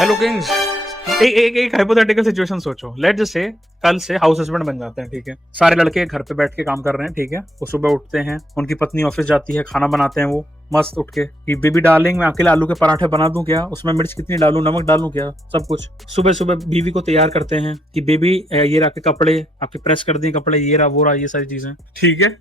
Hello Kings. एक hypothetical situation सोचो। Let just say कल से हाउस हस्बैंड बन जाते हैं, ठीक है। सारे लड़के घर पे बैठ के काम कर रहे हैं, ठीक है। वो सुबह उठते हैं, उनकी पत्नी ऑफिस जाती है, खाना बनाते हैं वो मस्त उठ के कि बेबी डार्लिंग मैं आपके लिए आलू के पराठे बना दूं क्या, उसमें मिर्च कितनी डालूं, नमक डालूं क्या, सब कुछ। सुबह सुबह बीवी को तैयार करते हैं कि बेबी ये रहा के कपड़े, आपके प्रेस कर दिए कपड़े, ये रहा वो रहा, ये सारी चीजें, ठीक है।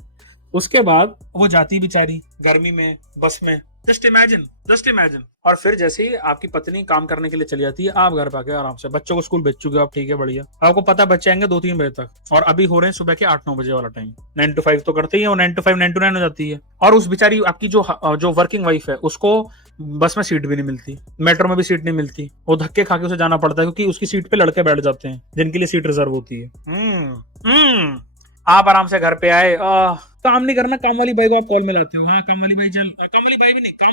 उसके बाद वो जाती बेचारी गर्मी में बस में, जस्ट इमेजिन, जस्ट इमेजिन। और फिर जैसे ही आपकी पत्नी काम करने के लिए चली जाती है, आप घर पे आके आराम से बच्चों को स्कूल भेज चुके हो आप, ठीक है, बढ़िया। आपको पता है बच्चे आएंगे 2-3 बजे तक, और अभी हो रहे हैं सुबह के 8-9 बजे वाला टाइम। 9 to 5 तो करते ही है, 9 to 5 9 to 9 हो जाती है। और उस बेचारी आपकी जो वर्किंग वाइफ है, उसको बस में सीट भी नहीं मिलती, मेट्रो में भी सीट नहीं मिलती, वो धक्के खा के उसे जाना पड़ता है, क्योंकि उसकी सीट पे लड़के बैठ जाते हैं जिनके लिए सीट रिजर्व होती है। आप आराम से घर पे आए, काम नहीं करना, काम वाली बाई को आप कॉल मिलाते हो, हाँ काम वाली बाई चल, काम वाली बाई भी नहीं, काम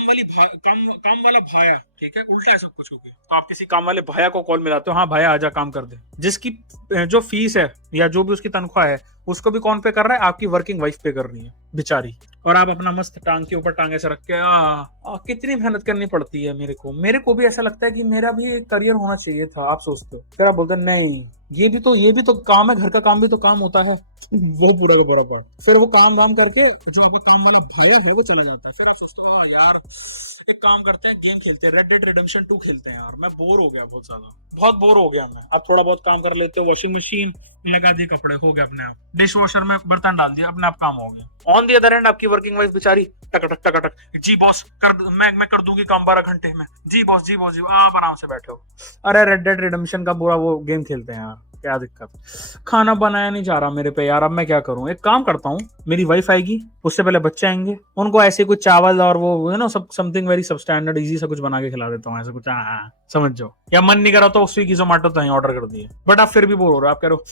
वाला भाया, ठीक है, उल्टा है सब कुछ हो गया। तो आप किसी काम वाले भाया को कॉल मिलाते हो, हाँ भाया आजा काम कर दे, जिसकी जो फीस है या जो भी उसकी तनख्वाह है, उसको भी कौन पे कर रहा है, आपकी वर्किंग वाइफ पे कर रही है बेचारी। और आप अपना मस्त टांग के ऊपर टांग ऐसे रख के कितनी मेहनत करनी पड़ती है। मेरे को भी ऐसा लगता है कि मेरा भी एक करियर होना चाहिए था, आप सोचते हो। फिर आप बोलते नहीं, ये भी तो काम है, घर का काम भी तो काम होता है। वो पूरा का पूरा पार्ट, फिर वो काम वाम करके जो आपका काम वाला भाई है वो चला जाता है। फिर आप सोचते हो यार एक काम करते हैं, गेम खेलते हैं, रेड डेड रिडेम्पशन 2 खेलते हैं यार, मैं बोर हो गया, बहुत बोर हो गया मैं। अब थोड़ा बहुत काम कर लेते हो, वॉशिंग मशीन लगा दी, कपड़े हो गए अपने आप, डिश वॉशर में बर्तन डाल दिया, अपने आप काम हो गया। ऑन दी अदर हैंड आपकी वर्किंग वाइफ बेचारी टक टक टक टक, जी बॉस कर, मैं कर दूंगी काम 12 घंटे में, जी बॉस जी बॉस जी, आप आराम से बैठे हो। अरे रेड डेड रिडेम्पशन का पूरा वो गेम खेलते हैं यार, क्या दिक्कत। खाना बनाया नहीं जा रहा मेरे पे यार, अब मैं क्या करूं। एक काम करता हूँ, मेरी वाइफ आएगी, उससे पहले बच्चे आएंगे, उनको ऐसे कुछ चावल और वो यू नो सब समथिंग वेरी सब स्टैंडर्ड इजी सा कुछ बना के खिला देता हूँ, ऐसा कुछ, समझ जाओ। या मन नहीं करा तो स्विगी जोमेटो तो ऑर्डर कर दिए, बट आप फिर भी बोर हो रहे हो, आप कह रहे हो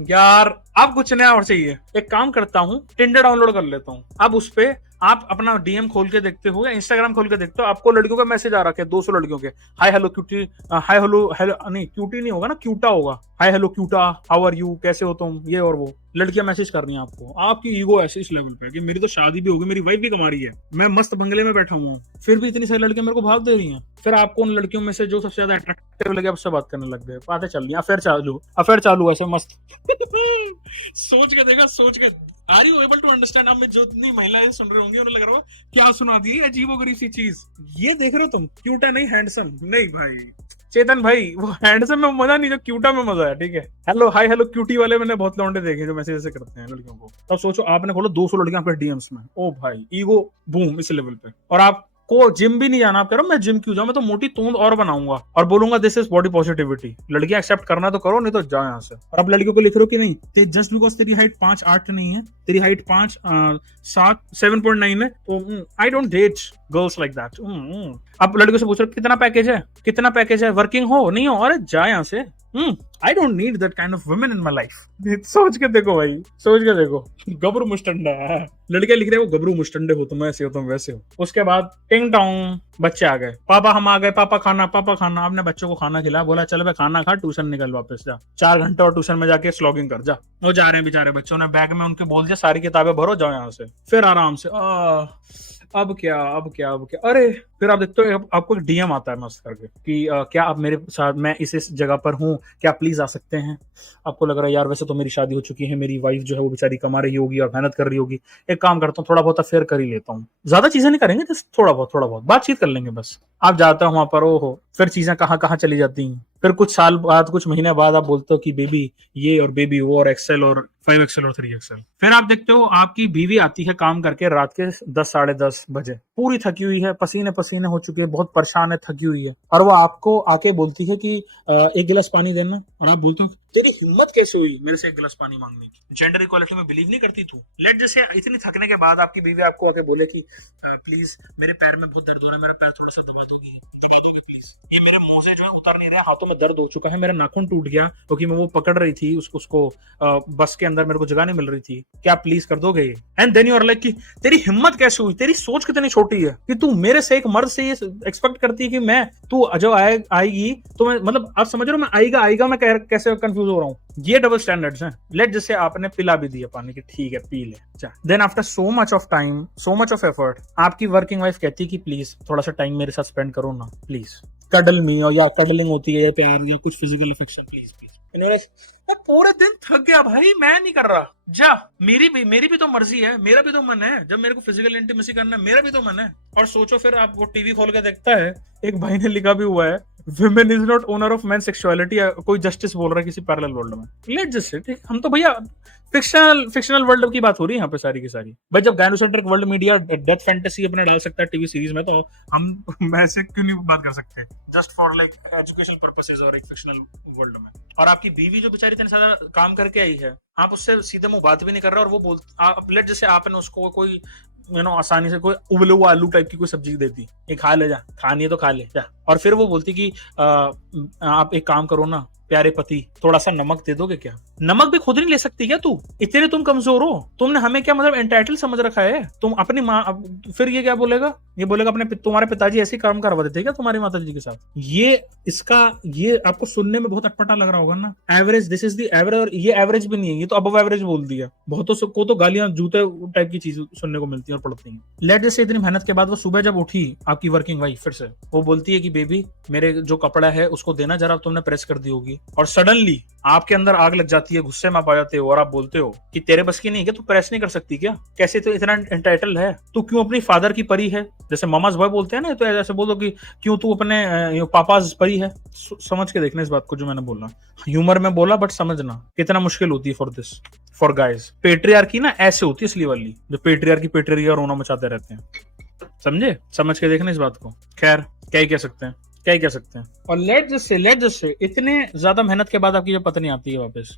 यार अब कुछ नया और चाहिए। एक काम करता हूँ, टिंडर डाउनलोड कर लेता हूँ। अब उस पे आप अपना डीएम खोल के देखते हो या इंस्टाग्राम खोल के देखते हो, आपको लड़कियों का मैसेज आ रहा है 200 लड़कियों के, hi hello cutie, hi hello hello नहीं क्यूटी नहीं होगा ना, क्यूटा होगा, हाय हेलो क्यूटा, हाउ आर यू, कैसे हो तुम, ये और वो लड़कियां मैसेज कर रही हैं आपको। आपकी ईगो ऐसे इस लेवल पे कि मेरी तो शादी भी होगी, मेरी वाइफ भी कमा रही है, मैं मस्त बंगले में बैठा हुआ हूँ, फिर भी इतनी सारी लड़कियां मेरे को भाव दे रही हैं। फिर आपको उन लड़कियों में से जो सबसे ज्यादा अट्रैक्टिव लगे आपसे बात करने लग गए, बातें चल रही, अफेयर चालू ऐसे मस्त। सोच के देखा, सोच के, are you able to understand. आप में जो इतनी महिलाएं सुन रही होंगी उन्हें लग रहा होगा क्या सुना दी अजीबोगरीब सी चीज। ये देख रहे हो तुम, क्यूट है नहीं हैंडसम नहीं भाई, चेतन भाई वो हैंडसम में मजा नहीं, जो क्यूटा में मजा है, ठीक है। हेलो हाय हेलो क्यूटी वाले मैंने बहुत लौंडे देखे जो मैसेज ऐसे करते हैं लड़कियों को। तब सोचो आपने खोला 200 लड़कियां आपके डीएम्स में, ओ भाई ईगो बूम इस लेवल पे। और आप को जिम भी नहीं जाना, आप कह रहे हो मैं जिम क्यों जाऊं, मैं तो मोटी तोंद और बनाऊंगा और बोलूंगा दिस इज बॉडी पॉजिटिविटी। लड़कियां एक्सेप्ट करना तो करो, नहीं तो जाओ यहाँ से। और अब लड़कियों को लिख रहे हो कि नहीं, जस्ट बिकॉज तेरी हाइट 5'8" नहीं है, तेरी हाइट 7.9 है, तो I don't date girls like that. अब लड़कियों से पूछ रहे कितना पैकेज है, वर्किंग हो नहीं हो, अरे जा यहाँ से। I don't need that kind of women in my life. सोच के देखो भाई, सोच के देखो, गबरू मुस्टंडा है। लड़के लिख रहे हो गबरू मुस्टंडे हो तुम, ऐसे हो तुम वैसे हो। उसके बाद टिंग टोंग बच्चे आ गए, पापा हम आ गए, पापा खाना। आपने बच्चों को खाना खिलाया, बोला चल भाई खाना खा, ट्यूशन निकल वापस जा, 4 घंटे और ट्यूशन में जाके स्लॉगिंग कर जा। वो जा रहे हैं बेचारे बच्चों ने बैग में उनके बोल दिया सारी किताबें भरो, जाओ यहाँ से। फिर आराम से अब क्या। अरे फिर आप देखते हो आपको एक डीएम आता है मस्त करके कि क्या आप मेरे साथ, मैं इस जगह पर हूँ, क्या प्लीज आ सकते हैं। आपको लग रहा है यार वैसे तो मेरी शादी हो चुकी है, मेरी वाइफ जो है वो बेचारी कमा रही होगी और मेहनत कर रही होगी, एक काम करता हूँ थोड़ा बहुत अफेयर कर ही लेता हूँ। ज्यादा चीजें नहीं करेंगे, जस्ट थोड़ा बहुत बातचीत कर लेंगे बस। आप जाते हो वहां पर, ओहो फिर चीजें कहाँ चली जाती हैं। फिर कुछ साल बाद, कुछ महीने बाद आप बोलते हो कि बेबी ये और बेबी वो और एक्सेल और 5 एक्सेल और 3 एक्सेल। फिर आप देखते हो आपकी बीवी आती है काम करके रात के 10 साढ़े 10 बजे, पूरी थकी हुई है, पसीने पसीने हो चुकी है, बहुत परेशान है, थकी हुई है, और वो आपको आके बोलती है कि एक गिलास पानी देना। और आप बोलते हो तेरी हिम्मत कैसे हुई मेरे से एक गिलास पानी मांगने की, जेंडर इक्वालिटी में बिलीव नहीं करती तू। लेट जैसे इतनी थकने के बाद आपकी बीवी आपको आके बोले कि प्लीज मेरे पैर में बहुत दर्द हो रहा है, मेरा पैर थोड़ा सा दबा दोगी प्लीज, ये मेरे मुंह से जो है उतर नहीं रहा, हाथों में दर्द हो चुका है, मेरा नाखून टूट गया क्योंकि मैं वो पकड़ रही थी उसको बस के अंदर, मेरे को जगह नहीं मिल रही थी, क्या प्लीज कर दोगे। And then you are like कि तेरी हिम्मत कैसे हुई, तेरी सोच कितनी छोटी है कि तू मेरे से, एक मर्द से ये एक्सपेक्ट करती है कि मैं, तू जब आएगी तो मैं, मतलब आप समझ रहे हो, मैं आएगा मैं कैसे कंफ्यूज हो रहा हूँ। ये डबल स्टैंडर्ड्स हैं। लेट जैसे आपने पिला भी दिया पानी की, ठीक है पी ले, then after so much of time, so much of effort, आपकी वर्किंग वाइफ कहती है कि प्लीज थोड़ा सा टाइम मेरे साथ स्पेंड करो ना प्लीज। कडल मी, और या कडलिंग होती है या प्यार या कुछ फिजिकल अफेक्शन, प्लीज प्लीज। मैं पूरे दिन थक गया भाई, मैं नहीं कर रहा। जा, मेरी भी तो मर्जी है, मेरा भी तो मन है, जब मेरे को फिजिकल इंटीमेसी करना है मेरा भी तो मन है। और सोचो फिर आप वो टीवी खोल के देखता है, एक भाई ने लिखा भी हुआ है, women is not owner of man sexuality, कोई जस्टिस बोल रहा है किसी पैरेलल वर्ल्ड में। लेट जस्ट सिट, हम तो भैया फिक्शनल वर्ल्ड की बात हो रही है यहाँ पे सारी की सारी। भाई जब गायनोसेंट्रिक वर्ल्ड मीडिया डेथ फैंटेसी अपने डाल सकता है टीवी सीरीज में, तो हम ऐसे क्यों नहीं बात कर सकते, just for like educational purposes और एक फिक्शनल वर्ल्ड में। और आपकी बीवी जो बेचारी इतने सारा काम करके आई है, आप उससे सीधे मुंह बात भी नहीं कर रहे, और वो बोल लेट जैसे आपने उसको कोई आसानी से कोई उबले हुए आलू टाइप की कोई सब्जी देती, ये खा ले जा, खानी है तो खा ले जा, और फिर वो बोलती कि आप एक काम करो ना प्यारे पति, थोड़ा सा नमक दे दोगे क्या? नमक भी खुद नहीं ले सकती क्या तू? इतने तुम कमजोर हो? तुमने हमें क्या मतलब एंटाइटल समझ रखा है? तुम अपनी माँ, फिर ये क्या बोलेगा? ये बोलेगा तुम्हारे पिताजी ऐसे काम करवा देते क्या तुम्हारी माता जी के साथ? ये आपको सुनने में बहुत अटपटा लग रहा होगा ना, average, this is the average, और ये एवरेज भी नहीं है, ये तो अबव एवरेज बोल दिया। बहुतों को तो गालियां जूते टाइप की चीज सुनने को मिलती है और पड़ती है। लेट जैसे इतनी मेहनत के बाद वो सुबह जब उठी आपकी वर्किंग वाइफ, फिर से वो बोलती है कि बेबी मेरे जो कपड़ा है उसको देना जरा, तुमने प्रेस कर दी होगी, और सडनली आपके अंदर आग लग जाती है, गुस्से में आप आ जाते हो और आप बोलते हो कि तेरे बस की नहीं है, तू प्रेस नहीं कर सकती क्या? कैसे तू इतना एंटाइटल है? तू क्यों अपनी फादर की परी है? जैसे मामाज बॉय बोलते हैं ना, तो ऐसे बोलो कि क्यों तू अपने पापाज परी है। समझ के देखना इस बात को जो मैंने बोला, ह्यूमर में बोला, बट समझना कितना मुश्किल होती है for this, for guys. Patriarchy ना ऐसे होती है इसलिए वाली, जो पेट्रियार्की रोना मचाते रहते हैं, समझे? समझ के देखना इस बात को। खैर क्या ही कह सकते हैं, क्या ही कह सकते हैं। और लेट जस्ट से इतने ज्यादा मेहनत के बाद आपकी जब पत्नी आती है वापस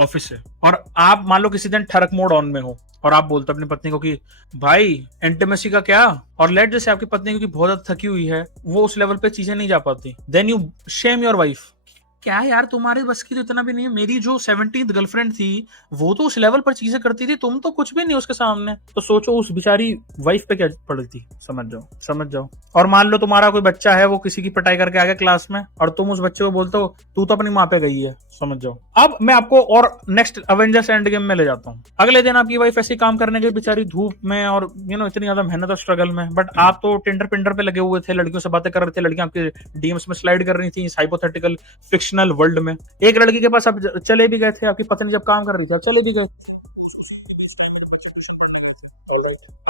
ऑफिस से, और आप मान लो किसी दिन ठरक मोड ऑन में हो, और आप बोलते अपनी पत्नी को कि भाई इंटीमेसी का क्या, और लेट जैसे आपकी पत्नी क्योंकि बहुत ज्यादा थकी हुई है, वो उस लेवल पे चीजें नहीं जा पाती, then you shame your wife. क्या यार तुम्हारे बस की तो इतना भी नहीं है, मेरी जो 17th गर्लफ्रेंड थी वो तो उस लेवल पर चीजें करती थी, तुम तो कुछ भी नहीं उसके सामने। तो सोचो उस बेचारी वाइफ पे क्या पड़ती, समझ जाओ, समझ जाओ। और मान लो तुम्हारा कोई बच्चा है, वो किसी की पिटाई करके आ गया क्लास में, और तुम उस बच्चे को बोलते हो तू तो अपनी माँ पे गई है, समझ जाओ। अब मैं आपको और नेक्स्ट अवेंजर्स एंड गेम में ले जाता हूँ। अगले दिन आपकी वाइफ ऐसे काम करने गई बेचारी धूप में, और इतनी ज्यादा मेहनत और स्ट्रगल में, बट आप तो टिंडर पिंडर पे लगे हुए थे, लड़कियों से बातें कर रहे थे, लड़कियां आपके डीएम्स में स्लाइड कर रही थी इस हाइपोथेटिकल फिक्शनल वर्ल्ड में। एक लड़की के पास आप चले भी गए थे, आपकी पत्नी जब काम कर रही थी, आप चले भी गए।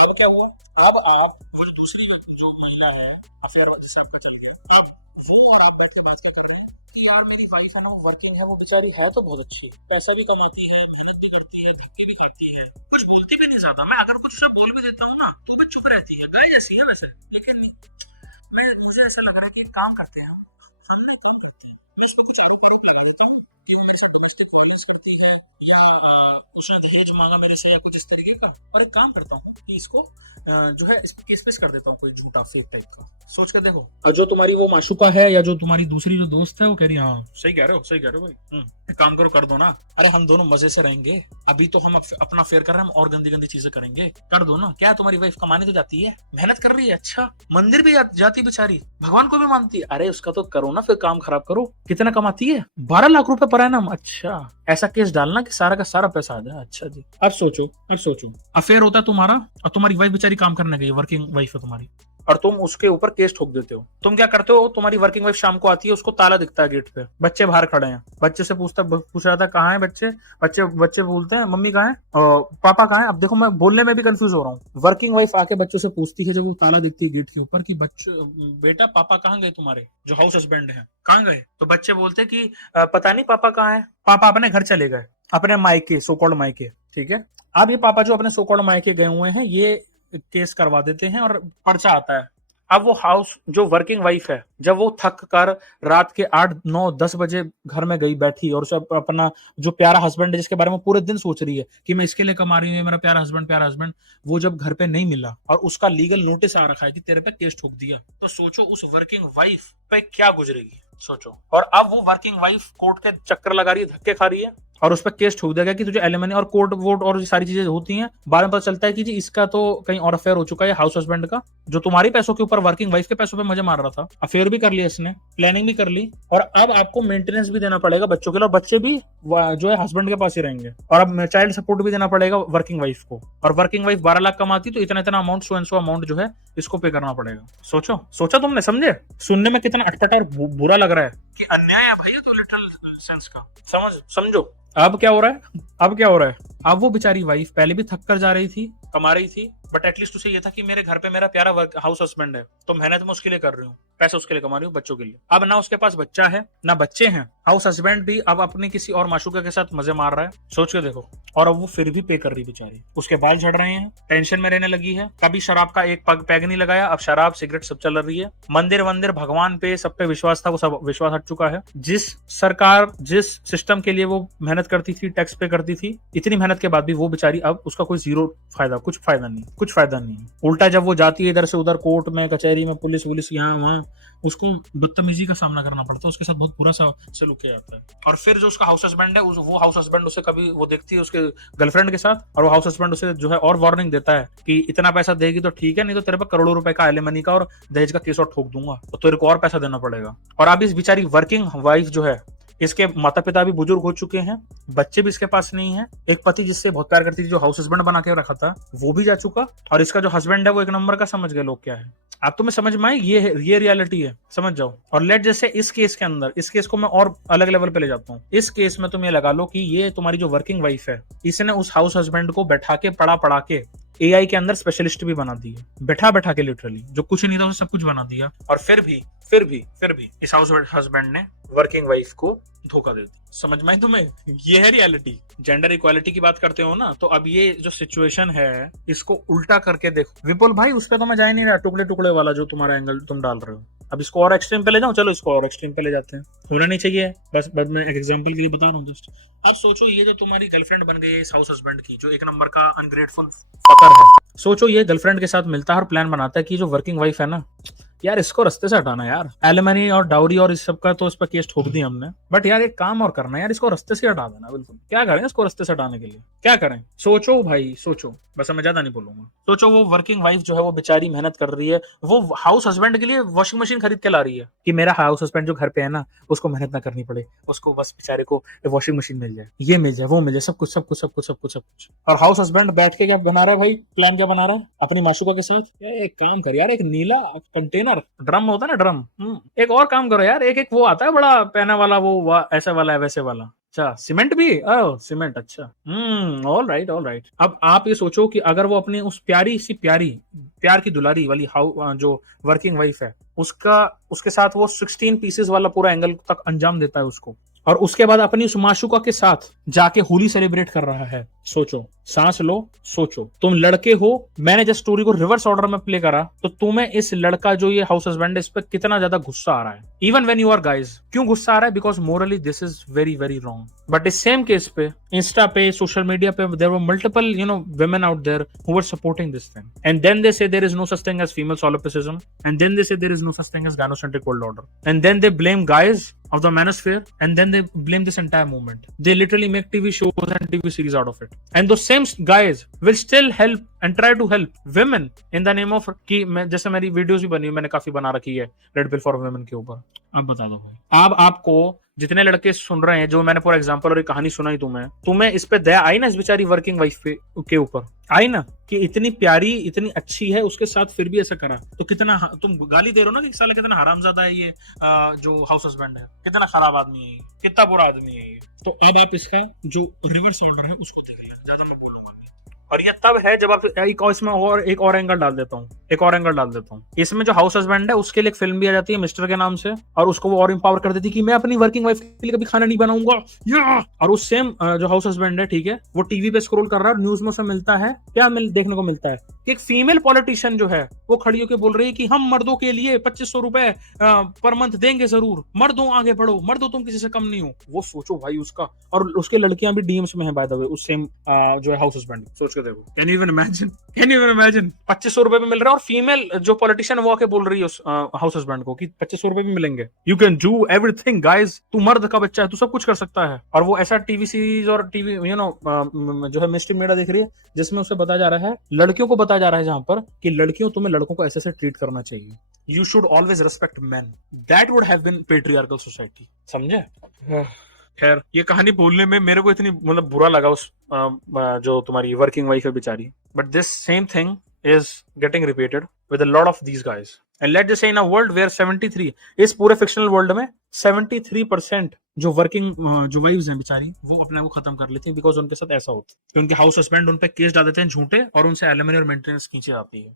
अब क्या हुआ? अब आप वो जो दूसरी जो महिला है, अफेयर जिससे आपका चल गया, अब वो और आप बैठ के बात कर रहे हैं कि यार मेरी वाइफ है ना, वर्किंग है, वो बेचारी है तो बहुत अच्छी, पैसा भी कमाती है, मेहनत भी करती है, धक्के भी खाती है, कुछ बोलती भी नहीं ज्यादा। मैं अगर कुछ सब बोल भी देता हूँ ना तो भी चुप रहती है, गाय जैसी है वैसे। लेकिन मुझे ऐसा लग रहा है कि एक काम करते हैं, हमने कम करती है, मैं इसमें कुछ आरोप लगा देता हूँ कि मेरे से डोमेस्टिक वायलेंस करती है, या उसने दहेज मांगा मेरे से, या कुछ इस तरीके का। और एक काम करता हूँ कि इसको जो है इस पे केस पेश कर देता हूँ, कोई झूठा फेक टाइप का। सोच कर देखो, और जो तुम्हारी वो माशुका है, या जो तुम्हारी दूसरी जो दोस्त है, वो कह रही हाँ सही कह रहे हो, सही कह रहे हो भाई, एक काम करो, कर दो ना। अरे हम दोनों मजे से रहेंगे, अभी तो हम अपना फेयर कर रहे हैं, हम और गंदी गंदी चीजें करेंगे, कर दो ना। क्या तुम्हारी वाइफ कमाने तो जाती है, मेहनत कर रही है, अच्छा मंदिर भी जाती बेचारी, भगवान को भी मानती है, अरे उसका तो करो ना फिर काम खराब करो। कितना कमाती है? 12 लाख रुपए पर एनम। अच्छा ऐसा केस डालना कि सारा का सारा पैसा आ जाए। अच्छा जी, अब सोचो अफेयर होता है तुम्हारा, और तुम्हारी वाइफ बेचारी काम करने गई, वर्किंग वाइफ है तुम्हारी, और तुम उसके ऊपर केस ठोक देते हो। तुम क्या करते हो? तुम्हारी वर्किंग वाइफ शाम को आती है, उसको ताला दिखता है गेट पे, बच्चे बाहर खड़े हैं, बच्चे से पूछ रहा था कहाँ है बच्चे, बच्चे बोलते हैं मम्मी कहाँ है, पापा कहाँ है। अब देखो मैं बोलने में भी कंफ्यूज हो रहा हूँ। वर्किंग वाइफ आके बच्चों से पूछती है जब वो ताला दिखती है गेट के ऊपर कि बेटा पापा कहाँ गए तुम्हारे, जो हाउस हस्बैंड है, कहाँ गए? तो बच्चे बोलते कि पता नहीं पापा कहाँ है, पापा अपने घर चले गए, अपने मायके, सो कॉल्ड मायके। ठीक है, अब ये पापा जो अपने सो कॉल्ड मायके गए हुए हैं, ये केस करवा देते हैं और पर्चा आता है। अब वो हाउस जो वर्किंग वाइफ है, जब वो थक कर रात के 8, 9, 10 बजे घर में गई बैठी, और उसे अपना जो प्यारा हस्बैंड है, जिसके बारे में पूरे दिन सोच रही है कि मैं इसके लिए कमा रही हूँ, मेरा प्यारा हस्बैंड, वो जब घर पे नहीं मिला और उसका लीगल नोटिस आ रखा है कि तेरे पे केस ठोक दिया, तो सोचो उस वर्किंग वाइफ पे क्या गुजरेगी, सोचो। और अब वो वर्किंग वाइफ कोर्ट के चक्कर लगा रही है, धक्के खा रही है, और उस पर केस ठोक दिया गया कि तुझे एलिमनी और कोर्ट वोट और सारी चीजें होती हैं। बाद में पता चलता है कि जी इसका तो कहीं और अफेयर हो चुका है हाउस हस्बैंड का, जो तुम्हारी पैसों के ऊपर वर्किंग वाइफ के पैसों पे मजे मार रहा था। अफेयर भी कर लिया इसने, प्लानिंग भी कर ली, और अब आपको मेंटेनेंस भी देना पड़ेगा बच्चों के लिए, और बच्चे भी जो है हस्बैंड के पास ही रहेंगे, और अब चाइल्ड सपोर्ट भी देना पड़ेगा वर्किंग वाइफ को। और वर्किंग वाइफ 12 लाख कमाती तो इतना इतना amount, so and so amount जो है इसको पे करना पड़ेगा। सोचो, सोचा तुमने? समझे? सुनने में कितना अटपटा और बुरा लग रहा है कि अन्याय है भैया, तो लिटरल सेंस का समझो। अब क्या हो रहा है? अब क्या हो रहा है? अब वो बेचारी वाइफ पहले भी थक कर जा रही थी, कमा रही थी, बट एटलीस्ट उसे ये था कि मेरे घर पे मेरा प्यारा हाउस हस्बैंड है, तो मेहनत मैं उसके लिए कर रही हूँ, पैसे उसके लिए कमा रही हूँ, बच्चों के लिए। अब ना उसके पास बच्चा है ना बच्चे हैं, हाउस हस्बैंड भी अब अपने किसी और माशूका के साथ मजे मार रहा है, सोच के देखो। और अब वो फिर भी पे कर रही बेचारी, उसके बाल झड़ रहे हैं, टेंशन में रहने लगी है, कभी शराब का एक पैग नहीं लगाया, अब शराब सिगरेट सब चल रही है, मंदिर वंदिर भगवान पे सब पे विश्वास था, वो सब विश्वास हट चुका है। जिस सरकार जिस सिस्टम के लिए वो मेहनत करती थी, टैक्स पे करती थी, इतनी मेहनत के बाद भी वो बेचारी अब उसका कोई जीरो फायदा, कुछ फायदा नहीं। उल्टा जब वो जाती है इधर से उधर, कोर्ट में, कचहरी में, पुलिस यहाँ वहां, उसको बदतमीजी का सामना करना पड़ता है, उसके साथ बहुत बुरा सा सलूक किया जाता है। और फिर जो उसका हाउस हस्बैंड है, वो हाउस हस्बैंड उसे कभी वो देखती है उसके गर्लफ्रेंड के साथ, और वो हाउस हस्बैंड उसे जो है और वार्निंग देता है कि इतना पैसा देगी तो ठीक है, नहीं तो तेरे पर करोड़ों रुपए का एलिमनी का और दहेज का केस और ठोक दूंगा, तो तेरे को और पैसा देना पड़ेगा। और अब इस बेचारी वर्किंग वाइफ जो है, इसके माता पिता भी बुजुर्ग हो चुके हैं, बच्चे भी इसके पास नहीं है, एक पति जिससे बहुत प्यार करती थी, जो हाउस हस्बैंड बना के रखा था, वो भी जा चुका, और इसका जो हस्बैंड है वो एक नंबर का, समझ गए लोग क्या है। आप तुम्हें समझ में आए? ये रियलिटी है, समझ जाओ। और लेट जैसे इस केस के अंदर, इस केस को मैं और अलग लेवल पे ले जाता हूँ। इस केस में तुम ये लगा लो कि ये तुम्हारी जो वर्किंग वाइफ है, इसने उस हाउस हस्बैंड को बैठा के पढ़ा के एआई के अंदर स्पेशलिस्ट भी बना दी है, बैठा के लिटरली, जो कुछ नहीं था उसे सब कुछ बना दिया। और फिर भी इस हाउस हस्बैंड ने वर्किंग वाइफ को धोखा दे दी। समझ में आई तुम्हें? ये है रियलिटी। जेंडर इक्वालिटी की बात करते हो ना, तो अब ये जो सिचुएशन है, इसको उल्टा करके देखो। विपुल भाई, उस पर तो मैं जा ही नहीं रहा, टुकड़े वाला जो तुम्हारा एंगल तुम डाल रहे हो। अब इसको और एक्सट्रीम पे ले जाओ, चलो इसको और एक्सट्रीम पे ले जाते हैं। होना नहीं चाहिए, बस मैं एक एग्जांपल के लिए बता रहा हूँ जस्ट। अब सोचो, ये जो तुम्हारी गर्लफ्रेंड बन गई है इस हाउस हस्बैंड की, जो एक नंबर का अनग्रेटफुल फकर है, सोचो ये गर्लफ्रेंड के साथ मिलता है और प्लान बनाता है कि जो वर्किंग वाइफ है ना, यार इसको रास्ते से हटाना यार, एलिमनी और डाउरी और इस सब का तो इस पर केस ठोक दी हमने, बट यार एक काम और करना है यार, इसको रास्ते से हटा देना। बिल्कुल, क्या करें इसको रास्ते से हटाने के लिए? क्या करें? सोचो भाई, सोचो, बस मैं ज्यादा नहीं बोलूंगा। सोचो वो वर्किंग वाइफ जो है वो बेचारी मेहनत कर रही है, वो हाउस हस्बैंड के लिए वॉशिंग मशीन खरीद के ला रही है कि मेरा हाउस हस्बैंड जो घर पे है ना, उसको मेहनत ना करनी पड़े, उसको बस बेचारे को वॉशिंग मशीन मिल जाए, ये मिल जाए, वो मिल जाए, सब कुछ। और हाउस हस्बैंड बैठ के क्या बना रहा है भाई? प्लान क्या बना रहा है अपनी माशूका के साथ? एक काम कर यार, एक नीला कंटेनर, ड्रम होता है ना, ड्रम, एक और काम करो यार, एक वो आता है बड़ा पैना वाला, वो ऐसा वाला है, वैसे वाला। अच्छा, सीमेंट भी? ओह सीमेंट, अच्छा, ऑल राइट। अब आप ये सोचो कि अगर वो अपनी उस प्यार की दुलारी वाली जो वर्किंग वाइफ है, उसके साथ वो 16 पीसेस वाला पूरा एंगल तक अंजाम देता है उसको, और उसके बाद अपनी उस माशूका के साथ जाके होली सेलिब्रेट कर रहा है। सोचो, सांस लो, सोचो। तुम लड़के हो, मैंने जब स्टोरी को रिवर्स ऑर्डर में प्ले करा, तो तुम्हें इस लड़का जो ये हाउस हस्बैंड है, इस पर कितना ज्यादा गुस्सा आ रहा है, even when you are guys. क्यों गुस्सा आ रहा है? Because morally this is very very wrong. But इस सेम केस पे, इंस्टा पे, सोशल मीडिया पे, there were multiple women out there who were supporting this thing, and then they say there is no such thing as female solipsism, and then they say there is no such thing as gynocentric world order, and then they blame guys of the manosphere, and then they blame this entire movement. They literally make TV shows and TV series out of it, and those same guys will still help and try to help women in the name of कि जैसे मेरी videos भी बनी, मैंने काफी बना रखी है रेड पिल फॉर वुमेन के ऊपर। अब बता दो भाई, अब आपको जितने लड़के सुन रहे हैं, जो मैंने फॉर एग्जांपल और एक कहानी सुनाई तुम्हें इस पे दया आई ना, इस बेचारी वर्किंग वाइफ के ऊपर आई ना, कि इतनी प्यारी, इतनी अच्छी है, उसके साथ फिर भी ऐसा करा, तो कितना तुम गाली दे रहे हो ना कि साला कितना हरामजादा है ये जो हाउस हस्बैंड है, कितना खराब आदमी है, कितना बुरा आदमी है ये। तो अब आप इसका जो रिवर्स ऑर्डर है उसको देखिए, ज्यादा मैं बोलूंगा। और ये तब है जब आप इसमें और एक और एंगल डाल देता हूँ, इसमें जो हाउस हस्बैंड है उसके लिए एक फिल्म भी आ जाती है मिस्टर के नाम से, और उसको वो और एम्पावर कर देती है कि मैं अपनी वर्किंग वाइफ के लिए कभी खाना नहीं बनाऊंगा। और उस सेम जो हाउस हस्बैंड है, ठीक है, वो टीवी पे स्क्रॉल कर रहा है और न्यूज में उसे मिलता है क्या देखने को मिलता है? कि एक फीमेल पॉलिटिशियन जो है वो खड़ी होकर बोल रही है कि हम मर्दों के लिए 2500 रुपए पर मंथ देंगे जरूर, मर्दों आगे बढ़ो, मर्दों तुम किसी से कम नहीं हो। वो सोचो भाई उसका, और उसके लड़कियां भी डीएम्स में है बाय द वे, उस सेम जो है हाउस हस्बैंड। सोच के देखो, can you even imagine, can you even imagine 2500 रुपए भी मिल रहा है और फीमेल जो पॉलिटिशियन वो आके बोल रही है उस हाउस हस्बैंड को कि 2500 रुपए भी मिलेंगे, you can do everything guys, तू मर्द का बच्चा है, तू सब कुछ कर सकता है। और वो ऐसा टीवी सीरीज और टीवी जो है मिस्ट्री मीडिया दिख रही है जिसमें उसे बताया जा रहा है, लड़कियों को बताया जा रहा है जहां पर कि लड़कियों तुम्हें लड़कों को ऐसे ट्रीट करना चाहिए, you should always respect man, that would have been patriarchal society. समझे? खैर ये कहानी बोलने में मेरे को इतनी मतलब बुरा लगा उस जो तुम्हारी वर्किंग वाइफ है बेचारी, but this same thing is getting repeated with a lot of these guys, and let's just say in a world where 73 इस पूरे फिक्शनल वर्ल्ड में 73% जो वर्किंग जो वाइव्स हैं बेचारी वो अपने को खत्म कर लेती हैं बिकॉज उनके साथ ऐसा होता है कि उनके हाउस हस्बैंड उन पे केस डाल देते हैं झूठे और उनसे एलिमनी और मेंटेनेंस खींची जाती है।